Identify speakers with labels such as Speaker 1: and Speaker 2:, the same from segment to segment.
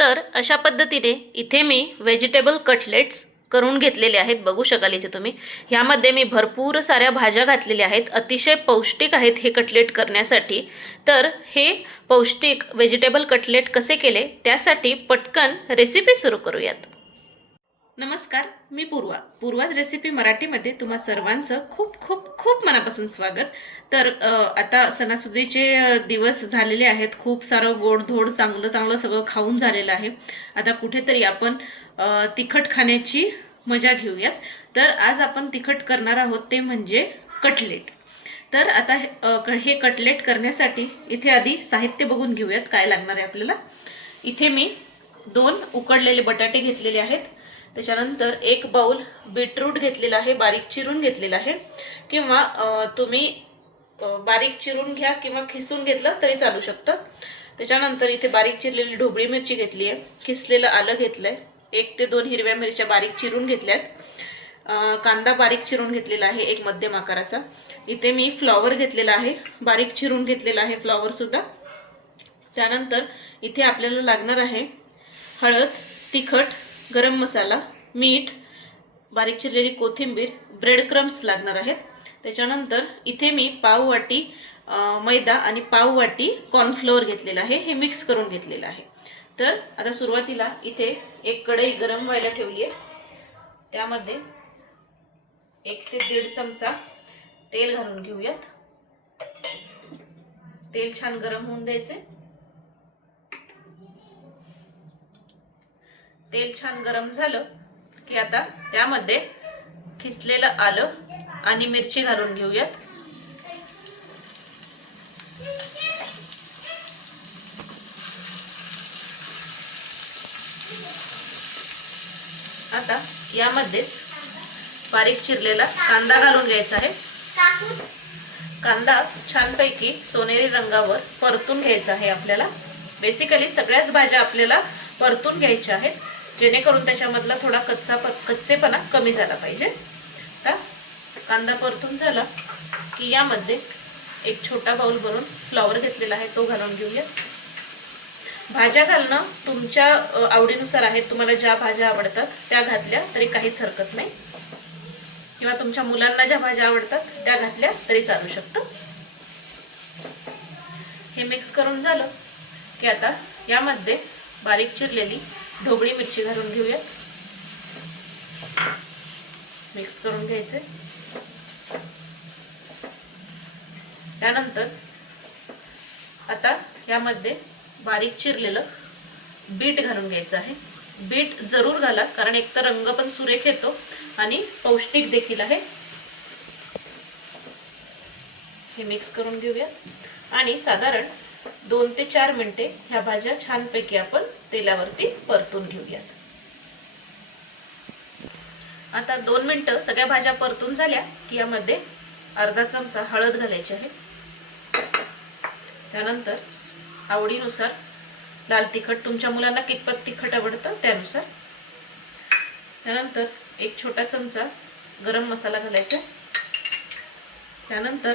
Speaker 1: तर अशा पद्धतीने इथे मी व्हेजिटेबल कटलेट्स करून घेतलेले आहेत. बघू शकाल इथे तुम्ही. ह्यामध्ये मी भरपूर साऱ्या भाज्या घातलेल्या आहेत. अतिशय पौष्टिक आहेत हे कटलेट करण्यासाठी. तर हे पौष्टिक व्हेजिटेबल कटलेट कसे केले? त्यासाठी पटकन रेसिपी सुरू करूयात. नमस्कार मी पूर्वा. पूर्वाज रेसिपी मराठीमध्ये तुम्हा सर्वांचं खूप खूप खूप मनापासून स्वागत. तर आता सणासुदीचे दिवस झालेले आहेत. खूप सारं गोडधोड चांगलं चांगलं सगळं खाऊन झालेलं आहे. आता कुठेतरी आपण तिखट खाण्याची मजा घेऊयात. तर आज आपण तिखट करणार आहोत ते म्हणजे कटलेट. तर आता हे कटलेट करण्यासाठी इथे आधी साहित्य बघून घेऊयात काय लागणार आहे आपल्याला. इथे मी दोन उकडलेले बटाटे घेतलेले आहेत. त्याच्यानंतर एक बाउल बीटरूट घेतलेला आहे बारीक चिरून घेतलेला आहे. किंवा तुम्ही बारीक चिरून घ्या किंवा खिसून घेतलं तरी चालू शकतं. त्याच्यानंतर इथे बारीक चिरलेली ढोबळी मिरची घेतली आहे. किसलेलं आलं घेतलं आहे एक ते दोन हिरव्या मिरच्या बारीक चिरून घेतल्यात. कांदा बारीक चिरून घेतलेला आहे एक मध्यम आकाराचा. इथे मी फ्लॉवर घेतलेला आहे. बारीक चिरून घेतलेला आहे फ्लॉवरसुद्धा त्यानंतर इथे आपल्याला लागणार आहे हळद तिखट गरम मसाला मीठ बारीक चिरलेली कोथिंबीर ब्रेड क्रम्स लागणार आहेत. त्याच्यानंतर इथे मी पाव वाटी मैदा आणि पाव वाटी कॉर्नफ्लोअर घेतलेला आहे. हे मिक्स करून घेतलेलं आहे. तर आता सुरुवातीला इथे एक कढई गरम व्हायला ठेवली आहे त्यामध्ये एक ते दीड चमचा तेल घालून घेऊयात. तेल छान गरम होऊन द्यायचे तेल छान गरम झालं की आता त्यामध्ये खिसलेलं आलं आणि मिरची घालून घेऊयात. आता यामध्येच बारीक चिरलेला कांदा घालून घ्यायचा आहे. कांदा छानपैकी सोनेरी रंगावर परतून घ्यायचा आहे आपल्याला. बेसिकली सगळ्याच भाज्या आपल्याला परतून घ्यायच्या आहेत. जेणेकरून त्याच्यामधला थोडा कच्चा कच्चेपणा कमी झाला पाहिजे. आता कांदा परतून झाला की यामध्ये एक छोटा बाउल भरून फ्लॉवर घेतलेला आहे तो घालून घेऊया. भाज्या घालणं तुमच्या आवडीनुसार आहे तुम्हाला ज्या भाज्या आवडतात त्या घातल्या तरी काहीच हरकत नाही. किंवा तुमच्या मुलांना ज्या भाज्या आवडतात त्या घातल्या तरी चालू शकतं. हे मिक्स करून झालं की आता यामध्ये बारीक चिरलेली ढोबळी मिरची घालून घेऊया. मिक्स करून घ्यायचे. त्यानंतर आता यामध्ये बारीक चिरलेलं बीट घालून घ्यायचं आहे. बीट जरूर घाला कारण एक तर रंग पण सुरेख येतो आणि पौष्टिक देखील आहे. हे मिक्स करून घेऊया. आणि साधारण दोन ते चार मिनिटे ह्या भाज्या छानपैकी आपण तेलावरती परतून घेऊयात. आता दोन मिनटं सगळ्या भाज्या परतून झाल्या की यामध्ये अर्धा चमचा हळद घालायची आहे. त्यानंतर आवडीनुसार लाल तिखट तुमच्या मुलांना कितपत तिखट आवडतं त्यानुसार. त्यानंतर एक छोटा चमचा गरम मसाला घालायचा त्यानंतर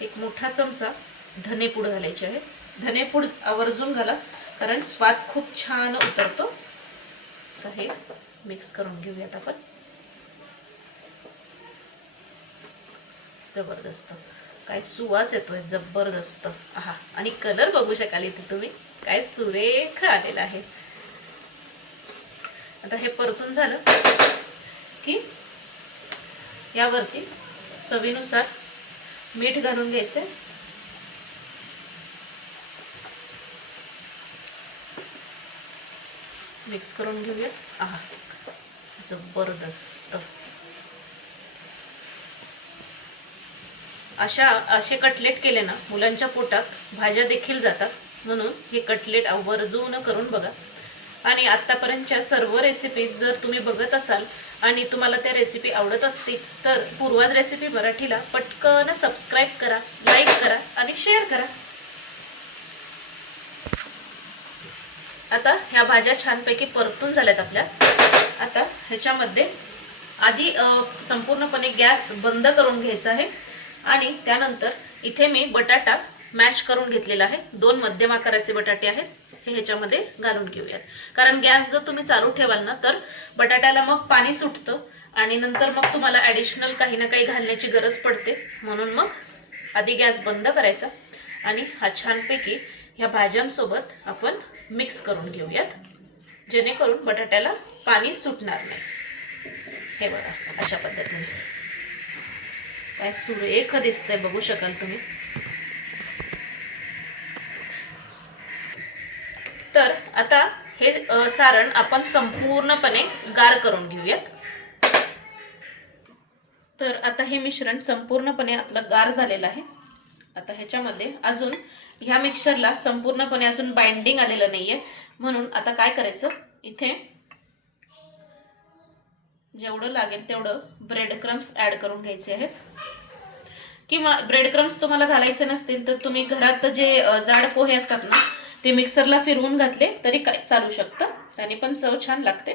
Speaker 1: एक मोठा चमचा धनेपूड घालायची आहे. धनेपूड आवर्जून घाला. कारण स्वाद खूप छान उतरतो. तर हे मिक्स करून घेऊयात आपण. जबरदस्त. काय सुवास येतोय जबरदस्त. आहा आणि कलर बघू शकाल इथे तुम्ही. काय सुरेख आलेला आहे. आता हे परतून झालं की यावरती चवीनुसार मीठ घालून घ्यायचे. मिक्स करून घेऊया. आहा जबरदस्त. अशा असे कटलेट केले ना मुलांच्या पोटात भाज्या देखील जातात. म्हणून हे कटलेट आवर्जून करून बघा. आणि आत्तापर्यंतच्या सर्व रेसिपीज जर तुम्ही बघत असाल आणि तुम्हाला त्या रेसिपी आवडत असतील तर पूर्वाज रेसिपी मराठीला पटकन सबस्क्राईब करा लाईक करा आणि शेअर करा. आता ह्या भाज्या छानपैकी परतून झाल्यात आपल्या. आता ह्याच्यामध्ये आधी संपूर्णपणे गॅस बंद करून घ्यायचा आहे आणि त्यानंतर इथे मी बटाटा मॅश करून घेतलेला आहे. दोन मध्यम आकाराचे बटाटे आहेत हे ह्याच्यामध्ये घालून घेऊयात. कारण गॅस जर तुम्ही चालू ठेवाल ना तर बटाट्याला मग पाणी सुटतं आणि नंतर मग तुम्हाला ॲडिशनल काही ना काही घालण्याची गरज पडते. म्हणून मग आधी गॅस बंद करायचा आणि हा छानपैकी ह्या भाज्यांसोबत आपण मिक्स करून घेऊयात. जेणेकरून बटाट्याला पाणी सुटणार नाही. हे बघा अशा पद्धतीने. काय सुरेख दिसतंय बघू शकाल तुम्ही. तर आता हे सारण आपण संपूर्णपणे गार करून घेऊयात. तर आता हे मिश्रण संपूर्णपणे आपलं गार झालेलं आहे. आता ह्याच्यामध्ये अजून ह्या मिक्सरला संपूर्णपणे अजून बाइंडिंग आलेलं नाहीये. म्हणून आता काय करायचं? इथे जेवढं लागेल तेवढं ब्रेड क्रम्स ॲड करून घ्यायचे आहेत. किंवा ब्रेड क्रम्स तुम्हाला घालायचे नसतील तर तुम्ही घरात जे जाड पोहे असतात ना ते मिक्सरला फिरवून घातले तरी काय चालू शकतं. त्याने पण चव छान लागते.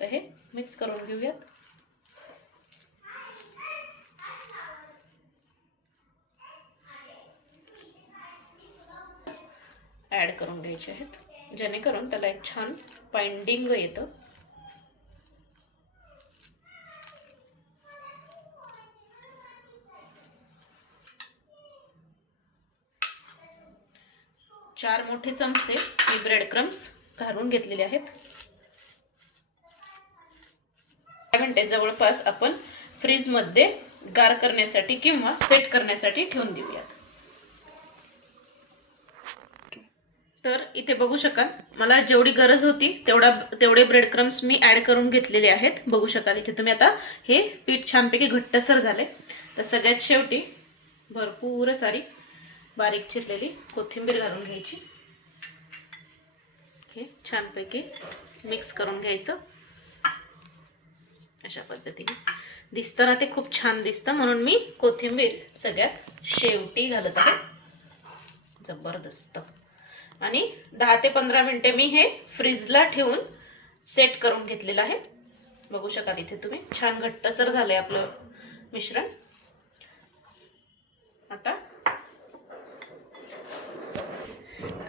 Speaker 1: तर हे मिक्स करून घेऊयात. ॲड करून घ्यायचे आहेत. जेणेकरून त्याला एक छान बाइंडिंग येतं. चार मोठे चमचे मी ब्रेड क्रम्स घालून घेतलेले आहेत. काय म्हणते जवळपास आपण फ्रीजमध्ये गार करण्यासाठी किंवा सेट करण्यासाठी ठेवून देऊयात तर इथे बघू शकाल. मला जेवढी गरज होती तेवढा तेवढे ब्रेड क्रम्स मी ॲड करून घेतलेले आहेत. बघू शकाल इथे तुम्ही आता हे पीठ छानपैकी घट्टसर झाले तर सगळ्यात शेवटी भरपूर सारी बारीक चिरलेली कोथिंबीर घालून घ्यायची. हे छानपैकी मिक्स करून घ्यायचं. अशा पद्धतीने. दिसताना ते खूप छान दिसतं म्हणून मी कोथिंबीर सगळ्यात शेवटी घालत आहे. जबरदस्त. आणि दहा ते पंधरा मिनटे मी हे फ्रीजला ठेवून सेट करून घेतलेलं आहे. बघू शकाल इथे तुम्ही. छान घट्टसर झालं आहे आपलं मिश्रण. आता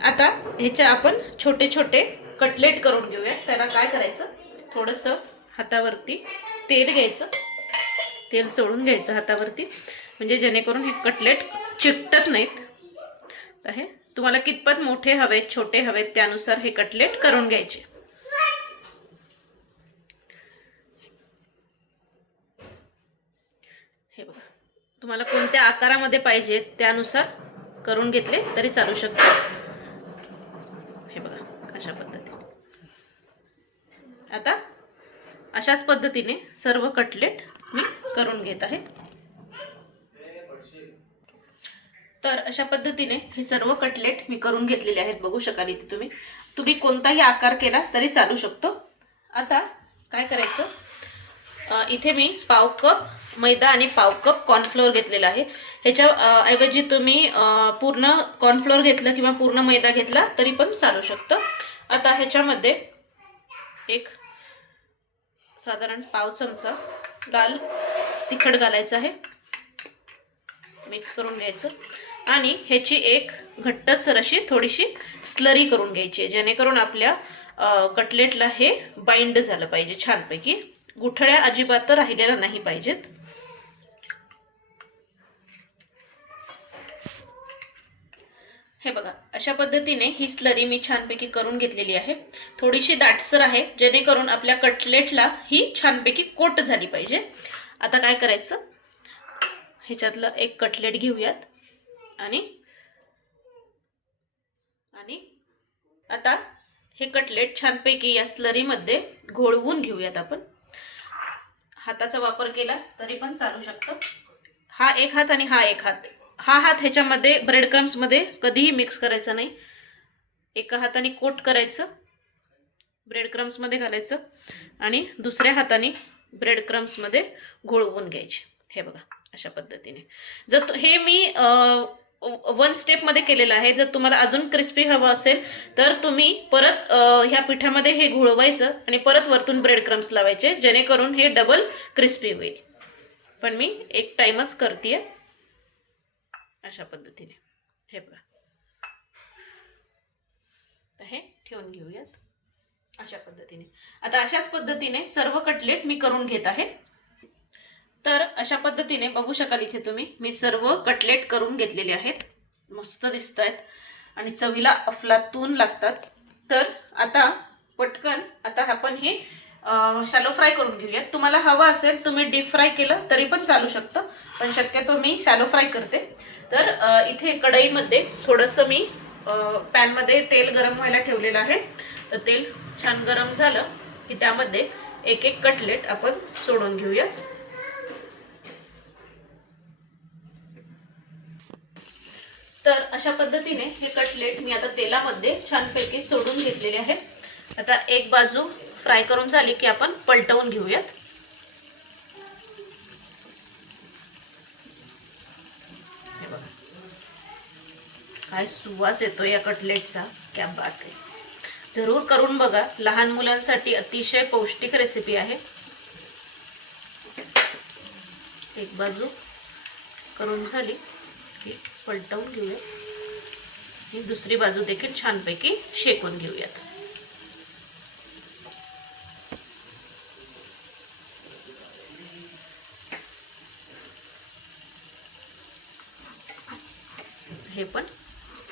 Speaker 1: आता ह्याच्या आपण छोटे छोटे कटलेट करून घेऊयात. त्याला काय करायचं? थोडंसं हातावरती तेल घ्यायचं. तेल चोळून घ्यायचं हातावरती. म्हणजे जेणेकरून हे कटलेट चिकटत नाहीत. तर हे तुम्हाला कितपत मोठे हवेत छोटे हवेत त्यानुसार हे कटलेट करून घ्यायचे. हे बघा. तुम्हाला कोणत्या आकारामध्ये पाहिजे त्यानुसार करून घेतले तरी चालू शकते. हे बघा अशा पद्धतीने. आता अशाच पद्धतीने सर्व कटलेट मी करून घेत आहे. तर अशा पद्धतीने हे सर्व कटलेट मी करून घेतलेले आहेत. बघू शकाल इथे तुम्ही. तुम्ही कोणताही आकार केला तरी चालू शकतो. आता काय करायचं? इथे मी पाव कप मैदा आणि पाव कप कॉर्नफ्लोअर घेतलेला आहे. ह्याच्या ऐवजी तुम्ही पूर्ण कॉर्नफ्लोअर घेतलं किंवा पूर्ण मैदा घेतला तरी पण चालू शकतं. आता ह्याच्यामध्ये एक साधारण पाव चमचा लाल तिखट घालायचं आहे. मिक्स करून घ्यायचं. आणि ह्याची एक घट्टसर अशी थोडीशी स्लरी करून घ्यायची आहे. जेणेकरून आपल्या कटलेटला हे बाइंड झालं पाहिजे छानपैकी. गुठळ्या अजिबात राहिलेल्या नाही पाहिजेत. हे बघा अशा पद्धतीने ही स्लरी मी छानपैकी करून घेतलेली आहे. थोडीशी दाटसर आहे जेणेकरून आपल्या कटलेटला ही छानपैकी कोट झाली पाहिजे. आता काय करायचं? ह्याच्यातलं एक कटलेट घेऊयात. आणि? आणि? आता हे कटलेट छानपैकी या स्लरीमध्ये घोळवून घेऊयात आपण. हाताचा वापर केला तरी पण चालू शकतं. हा एक हात आणि हा एक हात. हा हात ह्याच्यामध्ये ब्रेड क्रम्समध्ये कधीही मिक्स करायचा नाही. एका हाताने कोट करायचं ब्रेड क्रम्समध्ये घालायचं आणि दुसऱ्या हाताने ब्रेड क्रम्समध्ये घोळवून घ्यायचे. हे बघा अशा पद्धतीने. जर हे मी वन स्टेपमध्ये केलेलं आहे. जर तुम्हाला अजून क्रिस्पी हवं असेल तर तुम्ही परत ह्या पिठामध्ये हे घोळवायचं आणि परत वरतून ब्रेड क्रम्स लावायचे जेणेकरून हे डबल क्रिस्पी होईल. पण मी एक टाइमच करते अशा पद्धतीने. हे बघा. हे ठेवून घेऊयात. अशा पद्धतीने. आता अशाच पद्धतीने सर्व कटलेट मी करून घेत आहे. तर अशा पद्धतीने बघू शकाल इथे तुम्ही. मी सर्व कटलेट करून घेतलेले आहेत. मस्त दिसत आहेत आणि चवीला अफलातून लागतात. तर आता पटकन आता आपण हे शॅलो फ्राय करून घेऊयात. तुम्हाला हवं असेल तुम्ही डीप फ्राय केलं तरी पण चालू शकतं. पण शक्यतो मी शॅलो फ्राय करते. तर इथे कढईमध्ये थोडंसं मी पॅनमध्ये तेल गरम व्हायला ठेवलेलं आहे. तर तेल छान गरम झालं की त्यामध्ये एक एक कटलेट आपण सोडून घेऊयात. तर अशा पद्धतीने हे कटलेट मी आता तेलामध्ये छानपैकी सोडून घेतलेले आहेत आता एक बाजू फ्राय करून झाली की आपण पलटवून घेऊयात. काय सुवास येतो या कटलेटचा. क्या बात आहे. जरूर करून बघा. लहान मुलांसाठी अतिशय पौष्टिक रेसिपी आहे. एक बाजू करून झाली. की पलटवून घेऊया. ही दुसरी बाजू देखील छानपैकी शेकून घेऊयात. हे पण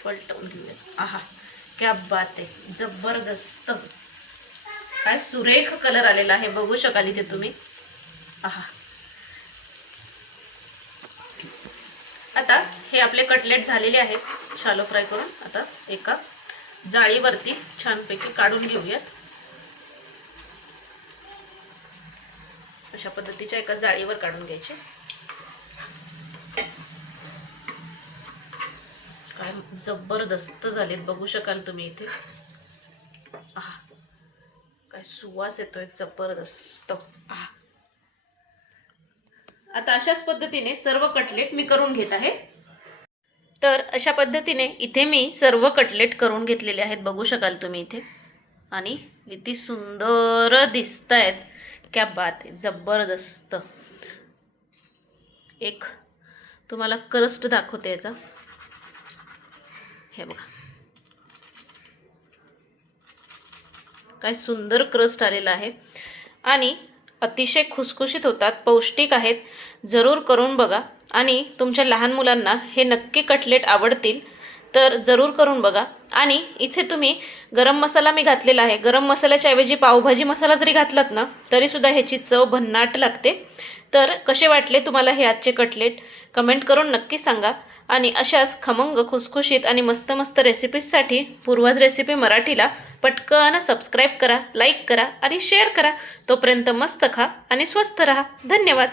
Speaker 1: पलटवून घेऊयात. आहा क्या बात आहे. जबरदस्त. काय सुरेख कलर आलेला आहे. बघू शकाल इथे तुम्ही. आहा. आता हे आपले कटलेट झालेले आहेत. शालो फ्राय करून आता एका जाळीवरती छानपैकी काढून घेऊयात. अशा पद्धतीच्या एका जाळीवर काढून घ्यायचे. काय जबरदस्त झालेत. बघू शकाल तुम्ही इथे. आहा काय सुवास येतोय. जबरदस्त. आहा आता अशाच पद्धतीने सर्व कटलेट मी करून घेत आहे. तर अशा पद्धतीने इथे मी सर्व कटलेट करून घेतलेले आहेत. बघू शकाल तुम्ही इथे. आणि किती सुंदर दिसत आहेत क्या बात आहे. जबरदस्त. एक तुम्हाला करस्ट दाखवते याचा. हे बघा. काय सुंदर क्रस्ट आलेला आहे. आणि अतिशय खुसखुशीत होतात. पौष्टिक आहेत. जरूर करून बघा. आणि तुमच्या लहान मुलांना हे नक्की कटलेट आवडतील तर जरूर करून बघा. आणि इथे तुम्ही गरम मसाला मी घातलेला आहे. गरम मसाल्याच्या ऐवजी पावभाजी मसाला जरी घातलात ना तरीसुद्धा ह्याची चव भन्नाट लागते. तर कसे वाटले तुम्हाला हे आजचे कटलेट? कमेंट करून नक्की सांगा. आणि अशाच खमंग खुसखुशीत आणि मस्त मस्त रेसिपीजसाठी पूर्वज रेसिपी मराठीला पटकन सबस्क्राईब करा लाईक करा आणि शेअर करा. तोपर्यंत मस्त खा आणि स्वस्त रहा. धन्यवाद.